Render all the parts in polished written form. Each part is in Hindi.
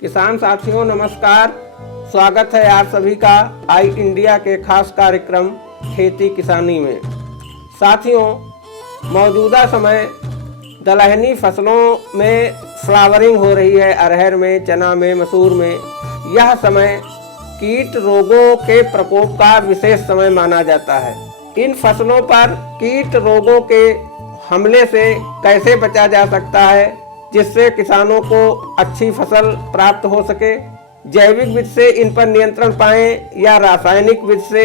किसान साथियों नमस्कार। स्वागत है आप सभी का आई इंडिया के खास कार्यक्रम खेती किसानी में। साथियों, मौजूदा समय दलहनी फसलों में फ्लावरिंग हो रही है। अरहर में, चना में, मसूर में यह समय कीट रोगों के प्रकोप का विशेष समय माना जाता है। इन फसलों पर कीट रोगों के हमले से कैसे बचा जा सकता है जिससे किसानों को अच्छी फसल प्राप्त हो सके, जैविक विधि से इन पर नियंत्रण पाएं या रासायनिक विधि से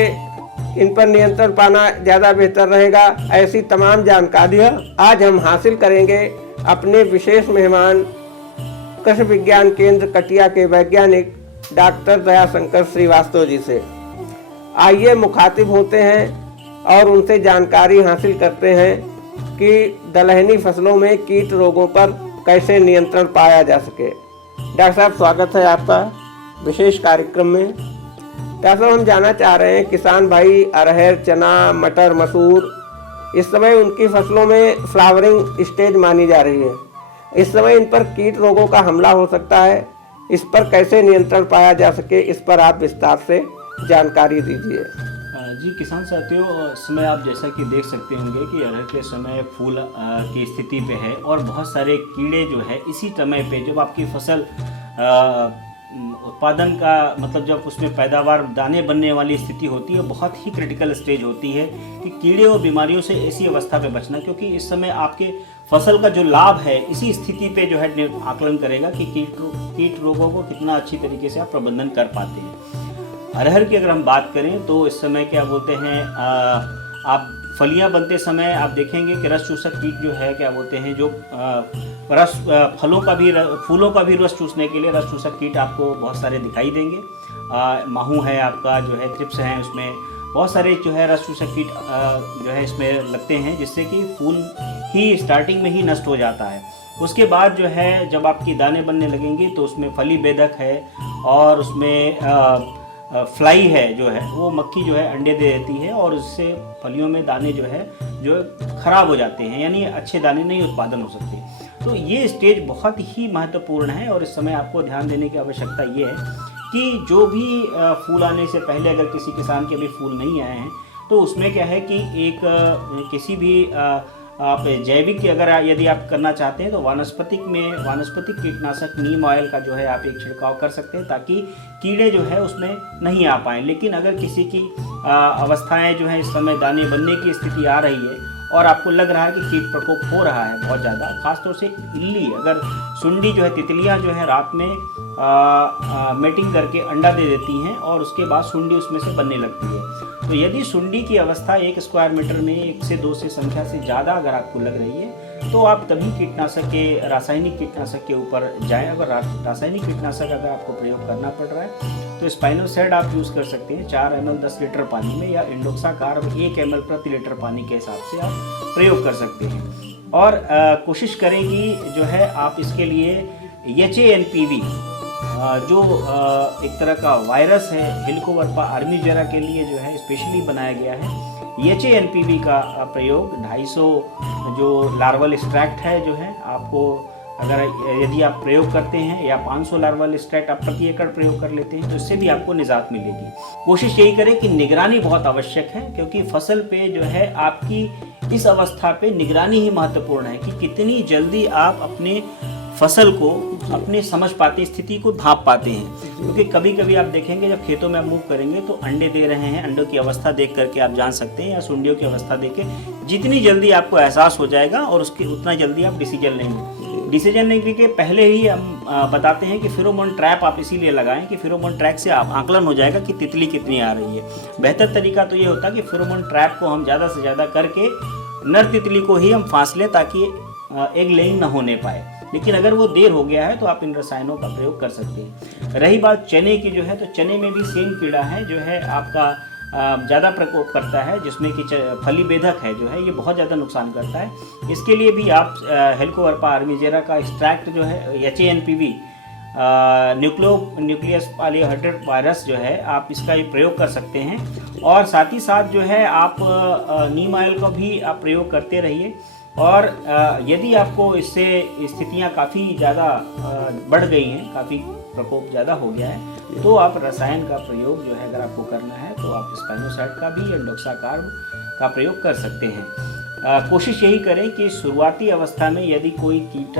इन पर नियंत्रण पाना ज़्यादा बेहतर रहेगा, ऐसी तमाम जानकारियाँ आज हम हासिल करेंगे अपने विशेष मेहमान कृषि विज्ञान केंद्र कटिया के वैज्ञानिक डॉक्टर दयाशंकर श्रीवास्तव जी से। आइए मुखातिब होते हैं और उनसे जानकारी हासिल करते हैं कि दलहनी फसलों में कीट रोगों पर कैसे नियंत्रण पाया जा सके। डॉक्टर साहब, स्वागत है आपका विशेष कार्यक्रम में। डॉक्टर साहब, हम जानना चाह रहे हैं, किसान भाई अरहर, चना, मटर, मसूर इस समय उनकी फसलों में फ्लावरिंग स्टेज मानी जा रही है। इस समय इन पर कीट रोगों का हमला हो सकता है, इस पर कैसे नियंत्रण पाया जा सके, इस पर आप विस्तार से जानकारी दीजिए। जी किसान साथियों, इस समय आप जैसा कि देख सकते होंगे कि अरहर के समय फूल की स्थिति पे है और बहुत सारे कीड़े जो है इसी समय पे जब आपकी फसल उत्पादन का मतलब जब उसमें पैदावार दाने बनने वाली स्थिति होती है, बहुत ही क्रिटिकल स्टेज होती है कि कीड़े और बीमारियों से ऐसी अवस्था पे बचना, क्योंकि इस समय आपके फसल का जो लाभ है इसी स्थिति पे जो है आकलन करेगा कि कीट रोगों को कितना अच्छी तरीके से आप प्रबंधन कर पाते हैं। अरहर की अगर हम बात करें तो इस समय क्या बोलते हैं, आप फलियां बनते समय आप देखेंगे कि रस चूसक कीट जो है क्या बोलते हैं, जो फूलों का भी रस चूसने के लिए रस चूसक कीट आपको बहुत सारे दिखाई देंगे। माहू है आपका जो है, थ्रिप्स हैं, उसमें बहुत सारे जो है रस चूसक कीट जो है इसमें लगते हैं, जिससे कि फूल ही स्टार्टिंग में ही नष्ट हो जाता है। उसके बाद जो है जब आपकी दाने बनने लगेंगी तो उसमें फली बेधक है और उसमें फ्लाई है जो है, वो मक्खी जो है अंडे दे देती है और उससे फलियों में दाने जो है जो खराब हो जाते हैं, यानी अच्छे दाने नहीं उत्पादन हो सकते। तो ये स्टेज बहुत ही महत्वपूर्ण है और इस समय आपको ध्यान देने की आवश्यकता ये है कि जो भी फूल आने से पहले अगर किसी किसान के अभी फूल नहीं आए हैं तो उसमें क्या है कि एक किसी भी आप जैविक अगर यदि आप करना चाहते हैं तो वानस्पतिक कीटनाशक नीम ऑयल का जो है आप एक छिड़काव कर सकते हैं ताकि कीड़े जो है उसमें नहीं आ पाएँ। लेकिन अगर किसी की अवस्थाएं जो है इस समय दाने बनने की स्थिति आ रही है और आपको लग रहा है कि कीट प्रकोप हो रहा है बहुत ज़्यादा, खासतौर से इल्ली, अगर सुंडी जो है, तितलियां जो है रात में मेटिंग करके अंडा दे देती हैं और उसके बाद सुंडी उसमें से बनने लगती है। तो यदि सुंडी की अवस्था 1 स्क्वायर मीटर में 1 से 2 से संख्या से ज़्यादा अगर आपको लग रही है तो आप तभी रासायनिक कीटनाशक के ऊपर जाएं। अगर रासायनिक कीटनाशक अगर आपको प्रयोग करना पड़ रहा है तो स्पाइनोसैड आप यूज़ कर सकते हैं 4 ml 10 लीटर पानी में, या इंडोक्साकार्ब 1 ml प्रति लीटर पानी के हिसाब से आप प्रयोग कर सकते हैं। और कोशिश करेंगी जो है आप इसके लिए HANPV जो एक तरह का वायरस है, हेलिकोवर्पा आर्मीजेरा के लिए जो है स्पेशली बनाया गया है। HANPV का प्रयोग 250 जो लार्वल एक्सट्रैक्ट है जो है आपको अगर यदि आप प्रयोग करते हैं, या 500 लार्वल एक्सट्रैक्ट आप प्रति एकड़ प्रयोग कर लेते हैं तो इससे भी आपको निजात मिलेगी। कोशिश यही करें कि निगरानी बहुत आवश्यक है, क्योंकि फसल पे जो है आपकी इस अवस्था पे निगरानी ही महत्वपूर्ण है कि कितनी जल्दी आप अपने फसल को अपने समझ पाते, स्थिति को भांप पाते हैं। क्योंकि कभी कभी आप देखेंगे जब खेतों में आप मूव करेंगे तो अंडे दे रहे हैं, अंडों की अवस्था देख करके आप जान सकते हैं, या सुंडियों की अवस्था देख के जितनी जल्दी आपको एहसास हो जाएगा और उसके उतना जल्दी आप डिसीजन लेंगे। डिसीजन लेने के पहले ही हम बताते हैं कि फेरोमोन ट्रैप आप इसीलिए लगाएं कि फेरोमोन ट्रैप से आप आकलन हो जाएगा कि तितली कितनी आ रही है। बेहतर तरीका तो ये होता है कि फेरोमोन ट्रैप को हम ज़्यादा से ज़्यादा करके नर तितली को ही हम फांस लें ताकि एग लेइंग ना होने पाए। लेकिन अगर वो देर हो गया है तो आप इन रसायनों का प्रयोग कर सकते हैं। रही बात चने की जो है, तो चने में भी सेम कीड़ा है जो है आपका ज़्यादा प्रकोप करता है, जिसमें कि फली बेधक है जो है, ये बहुत ज़्यादा नुकसान करता है। इसके लिए भी आप हेलिकोवर्पा आर्मीजेरा का एक्सट्रैक्ट जो है HANPV न्यूक्लियस पॉलीहेड्रेट वायरस जो है, आप इसका ये प्रयोग कर सकते हैं। और साथ ही साथ जो है आप नीम ऑयल का भी आप प्रयोग करते रहिए। और यदि आपको इससे स्थितियां काफ़ी ज़्यादा बढ़ गई हैं, काफ़ी प्रकोप ज़्यादा हो गया है, तो आप रसायन का प्रयोग जो है अगर आपको करना है तो आप स्पाइनोसाइड का भी एंडोक्साकार्ब का प्रयोग कर सकते हैं। कोशिश यही करें कि शुरुआती अवस्था में यदि कोई कीट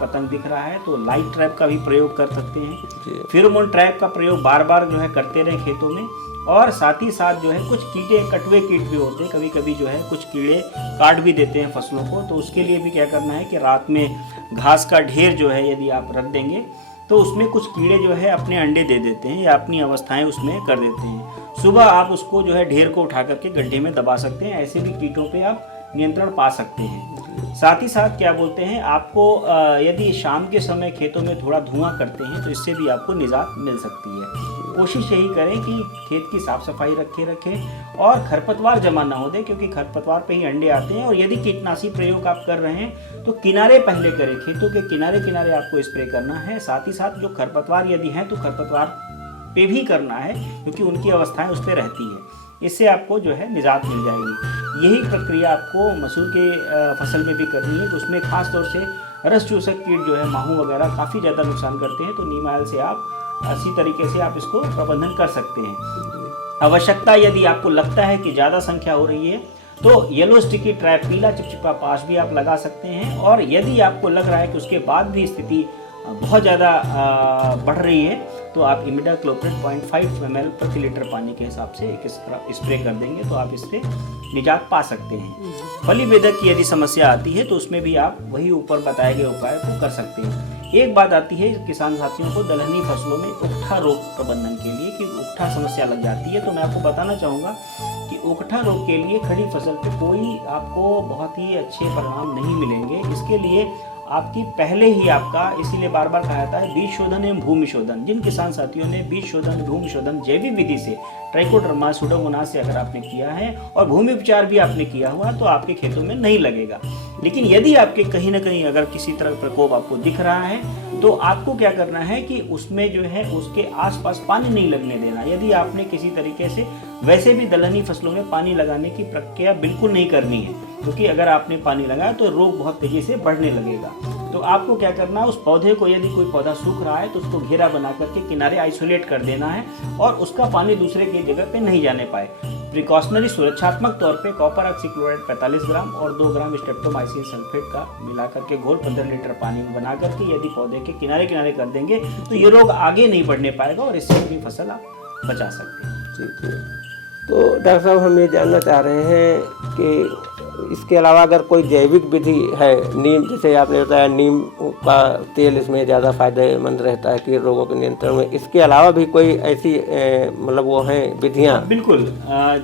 पतंग दिख रहा है तो लाइट ट्रैप का भी प्रयोग कर सकते हैं। फेरोमोन ट्रैप का प्रयोग बार बार जो है करते रहें खेतों में। और साथ ही साथ जो है कुछ कीड़े, कटवे कीट भी होते हैं, कभी कभी जो है कुछ कीड़े काट भी देते हैं फसलों को, तो उसके लिए भी क्या करना है कि रात में घास का ढेर जो है यदि आप रख देंगे तो उसमें कुछ कीड़े जो है अपने अंडे दे देते हैं या अपनी अवस्थाएं उसमें कर देते हैं। सुबह आप उसको जो है ढेर को उठा करके गड्ढे में दबा सकते हैं। ऐसे भी कीटों पे आप नियंत्रण पा सकते हैं। साथ ही साथ क्या बोलते हैं, आपको यदि शाम के समय खेतों में थोड़ा धुआं करते हैं तो इससे भी आपको निजात मिल सकती है। कोशिश यही करें कि खेत की साफ सफाई रखें और खरपतवार जमा ना हो दे, क्योंकि खरपतवार पे ही अंडे आते हैं। और यदि कीटनाशी प्रयोग आप कर रहे हैं तो किनारे पहले करें, खेतों के किनारे किनारे आपको स्प्रे करना है। साथ ही साथ जो खरपतवार यदि हैं तो खरपतवार पे भी करना है, क्योंकि उनकी अवस्थाएं उस पर रहती है। इससे आपको जो है निजात मिल जाएगी। यही प्रक्रिया आपको मसूर के फसल में भी करनी है। तो उसमें खास तौर से रस चूसक कीट जो है, माहू वगैरह काफ़ी ज़्यादा नुकसान करते हैं। तो नीम ऑयल से आप इसी तरीके से आप इसको प्रबंधन कर सकते हैं। आवश्यकता यदि आपको लगता है कि ज़्यादा संख्या हो रही है तो येलो स्टिकी ट्रैप, पीला चिपचिपा पाश भी आप लगा सकते हैं। और यदि आपको लग रहा है कि उसके बाद भी स्थिति बहुत ज़्यादा बढ़ रही है तो आप इमिडाक्लोप्रिड 0.5 ml प्रति लीटर पानी के हिसाब से एक स्प्रे कर देंगे तो आप इससे निजात पा सकते हैं। फली बेधक की यदि समस्या आती है तो उसमें भी आप वही ऊपर बताए गए उपाय को कर सकते हैं। एक बात आती है किसान साथियों को दलहनी फसलों में उकठा रोग प्रबंधन के लिए कि उकठा समस्या लग जाती है। तो मैं आपको बताना चाहूँगा कि उकठा रोग के लिए खड़ी फसल पे कोई आपको बहुत ही अच्छे परिणाम नहीं मिलेंगे। इसके लिए आपकी पहले ही आपका, इसीलिए बार बार कहा जाता है बीज शोधन एवं भूमि शोधन। जिन किसान साथियों ने बीज शोधन, भूमि शोधन जैविक विधि से ट्राइकोडर्मा, सुडोमोनास से अगर आपने किया है और भूमि उपचार भी आपने किया हुआ तो आपके खेतों में नहीं लगेगा। लेकिन यदि आपके कहीं ना कहीं अगर किसी तरह प्रकोप आपको दिख रहा है तो आपको क्या करना है कि उसमें जो है उसके आसपास पानी नहीं लगने देना। यदि आपने किसी तरीके से, वैसे भी दलहनी फसलों में पानी लगाने की प्रक्रिया बिल्कुल नहीं करनी है, क्योंकि अगर आपने पानी लगाया तो रोग बहुत तेजी से बढ़ने लगेगा। तो आपको क्या करना है, उस पौधे को, यदि कोई पौधा सूख रहा है तो उसको घेरा बना करके किनारे आइसोलेट कर देना है और उसका पानी दूसरे की जगह पे नहीं जाने पाए। प्रिकॉशनरी सुरक्षात्मक तौर पे कॉपर ऑक्सीक्लोराइड 45 ग्राम और 2 ग्राम स्ट्रेप्टोमाइसिन सल्फेट का मिला करके घोल 15 लीटर पानी में बना करके यदि पौधे के किनारे किनारे कर देंगे तो ये रोग आगे नहीं बढ़ने पाएगा और इससे भी फसल आप बचा सकते हैं। ठीक है। तो डॉक्टर साहब हम ये जानना चाह रहे हैं कि इसके अलावा अगर कोई जैविक विधि है, नीम, जैसे आपने बताया नीम का तेल इसमें ज़्यादा फायदेमंद रहता है कि रोगों के नियंत्रण में, इसके अलावा भी कोई ऐसी मतलब वो हैं विधियाँ? बिल्कुल,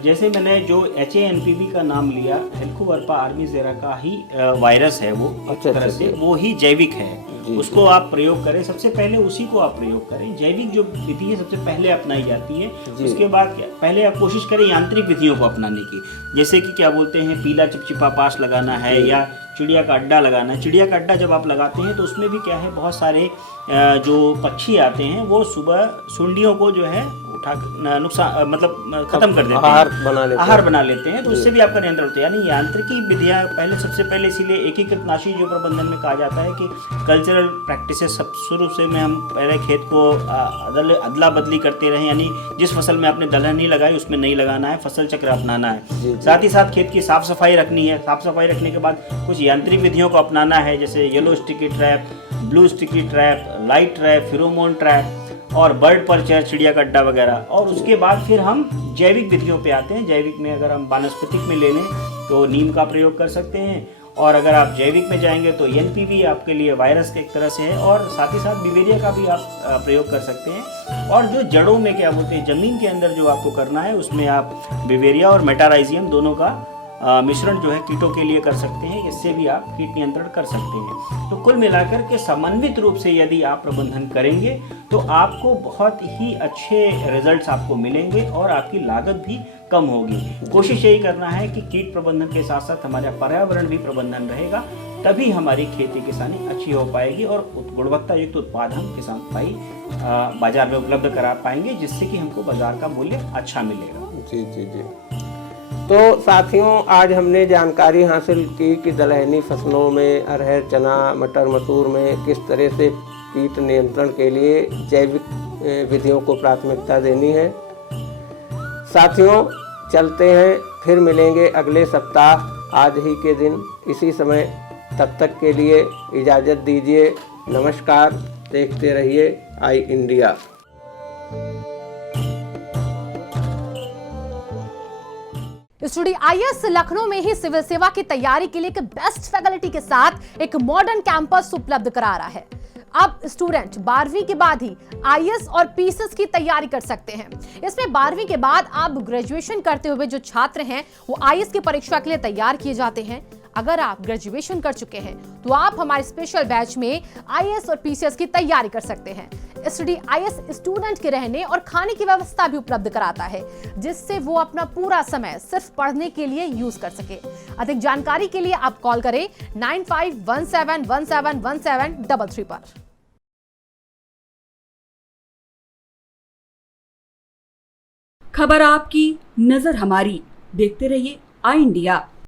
जैसे मैंने जो HANPV का नाम लिया, हेलिकोवर्पा आर्मीजेरा का ही वायरस है वो, अच्छा, तरह से वो ही जैविक है, उसको आप प्रयोग करें। सबसे पहले उसी को आप प्रयोग करें। जैविक जो विधि है सबसे पहले अपनाई जाती है। उसके बाद पहले आप कोशिश करें यांत्रिक विधियों को अपनाने की, जैसे कि क्या बोलते हैं पीला चिपचिपा पास लगाना है या चिड़िया का अड्डा लगाना है। चिड़िया का अड्डा जब आप लगाते हैं तो उसमें भी क्या है, बहुत सारे जो पक्षी आते हैं वो सुबह सुंडियों को जो है उठा नुकसान मतलब खत्म कर देते हैं, आहार बना लेते हैं। तो उससे भी आपका नियंत्रण होता है। यानी यांत्रिकी विधियाँ पहले, सबसे पहले इसीलिए एकीकृत नाशी जो प्रबंधन में कहा जाता है कि कल्चरल प्रैक्टिसेस सब शुरू से में हम पहले खेत को अदला बदली करते रहे, यानी जिस फसल में आपने दलहन नहीं लगाई उसमें नहीं लगाना है, फसल चक्र अपनाना है। साथ ही साथ खेत की साफ सफाई रखनी है। साफ सफाई रखने के बाद कुछ यांत्रिक विधियों को अपनाना है, जैसे yellow sticky trap, blue sticky trap, light trap, pheromone trap और बर्ड पर्चर, चिड़िया का अड्डा वगैरह। और उसके बाद फिर हम जैविक विधियों पे आते हैं। जैविक में अगर हम वानस्पतिक में ले लें तो नीम का प्रयोग कर सकते हैं, और अगर आप जैविक में जाएंगे तो NPV आपके लिए वायरस के एक तरह से है, और साथ ही साथ बिवेरिया का भी आप प्रयोग कर सकते हैं। और जो जड़ों में क्या बोलते हैं, ज़मीन के अंदर जो आपको करना है उसमें आप बिवेरिया और मेटाराइजियम दोनों का मिश्रण जो है कीटों के लिए कर सकते हैं। इससे भी आप कीट नियंत्रण कर सकते हैं। तो कुल मिलाकर के समन्वित रूप से यदि आप प्रबंधन करेंगे तो आपको बहुत ही अच्छे रिजल्ट्स आपको मिलेंगे और आपकी लागत भी कम होगी। कोशिश यही करना है कि कीट प्रबंधन के साथ साथ हमारा पर्यावरण भी प्रबंधन रहेगा, तभी हमारी खेती किसानी अच्छी हो पाएगी और गुणवत्ता युक्त उत्पाद हम किसान भाई बाजार में उपलब्ध करा पाएंगे, जिससे कि हमको बाजार का मूल्य अच्छा मिलेगा। जी जी जी। तो साथियों, आज हमने जानकारी हासिल की कि दलहनी फसलों में अरहर, चना, मटर, मसूर में किस तरह से कीट नियंत्रण के लिए जैविक विधियों को प्राथमिकता देनी है। साथियों, चलते हैं, फिर मिलेंगे अगले सप्ताह आज ही के दिन इसी समय। तब तक के लिए इजाज़त दीजिए। नमस्कार। देखते रहिए आई इंडिया। स्टडी आईएएस लखनऊ में ही सिविल सेवा की तैयारी के लिए एक बेस्ट फैकल्टी के साथ एक मॉडर्न कैंपस उपलब्ध करा रहा है। अब स्टूडेंट 12वीं के बाद ही आईएएस और पीसीएस की तैयारी कर सकते हैं। इसमें 12वीं के बाद आप ग्रेजुएशन करते हुए जो छात्र हैं वो आईएएस की परीक्षा के लिए तैयार किए जाते हैं। अगर आप ग्रेजुएशन कर चुके हैं तो आप हमारे स्पेशल बैच में आईएएस और पीसीएस की तैयारी कर सकते हैं। स्टडी आईएएस स्टूडेंट के रहने और खाने की व्यवस्था भी उपलब्ध कराता है, जिससे वो अपना पूरा समय सिर्फ पढ़ने के लिए यूज कर सके। अधिक जानकारी के लिए आप कॉल करें 9517171733 पर। खबर आपकी, नजर हमारी। देखते रहिए आई इंडिया।